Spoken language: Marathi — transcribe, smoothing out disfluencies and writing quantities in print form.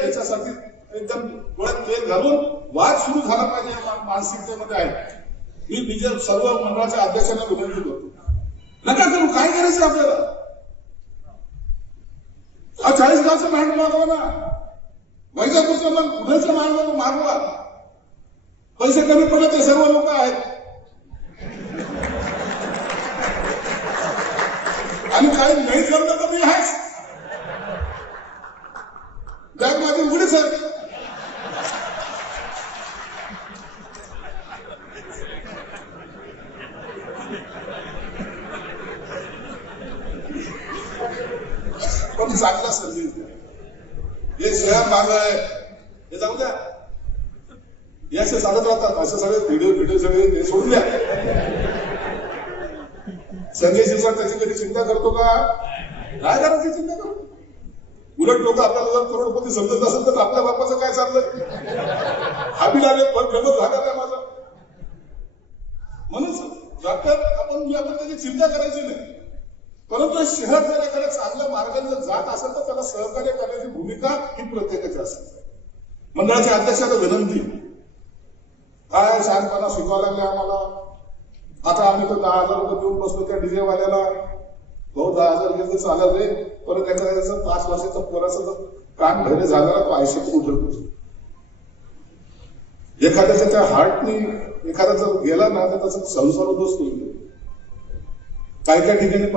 याच्यासाठी एकदम डोळ्यात तेल घालून वाद सुरू झाला पाहिजे या मानसिकतेमध्ये आहे. मी बीजेपी सर्व मंडळाच्या अध्यक्षांना विनंती करतो, नका करू. काय करायचं आपल्याला? 40 गावचं मांड मागवा ना, वैजापूरचं मग पुढेचं मांड मागवा. पैसे कमी पडले ते सर्व लोक आहेत आणि काही नाही जमलं तर मी आहेच. बॅग माझी उघडीच आहे. पण चांगला संदेश द्या. हे शहर माग आहे हे जाऊ द्या, हे असे चालत राहतात. असं सगळे व्हिडिओ सगळे सोडून द्या. संजय शिरसाट त्याची कधी चिंता करतो का? काय करायची चिंता करतो? उलट लोक आपल्याला जर करोडपती समजत असेल तर आपल्या बापाचं काय चाललंय? हाबी लागेल पण गमत झाला का माझा? म्हणून आपण त्याची चिंता करायची नाही. परंतु शहर जर एखाद्या चांगल्या मार्गाने जर जात असेल तर त्याला सहकार्य करण्याची भूमिका ही प्रत्येकाची असते. मंडळाच्या अध्यक्षाला विनंती, काय शहाणपणा शिकवायला लागले आम्हाला. आता आम्ही तर 10,000 रुपये देऊन बसलो त्या डीजे वाल्याला. भाऊ 10,000 घेतलं चालत रे, परत एखाद्या 5 वर्षाचा पोराचं कान भरे झालेला तो आयुष्यात उठवतो. एखाद्याच्या त्या हार्टनी एखादा जर गेला ना तर त्याचा संसार उद्ध्वस्त होईल. काही ठिकाणी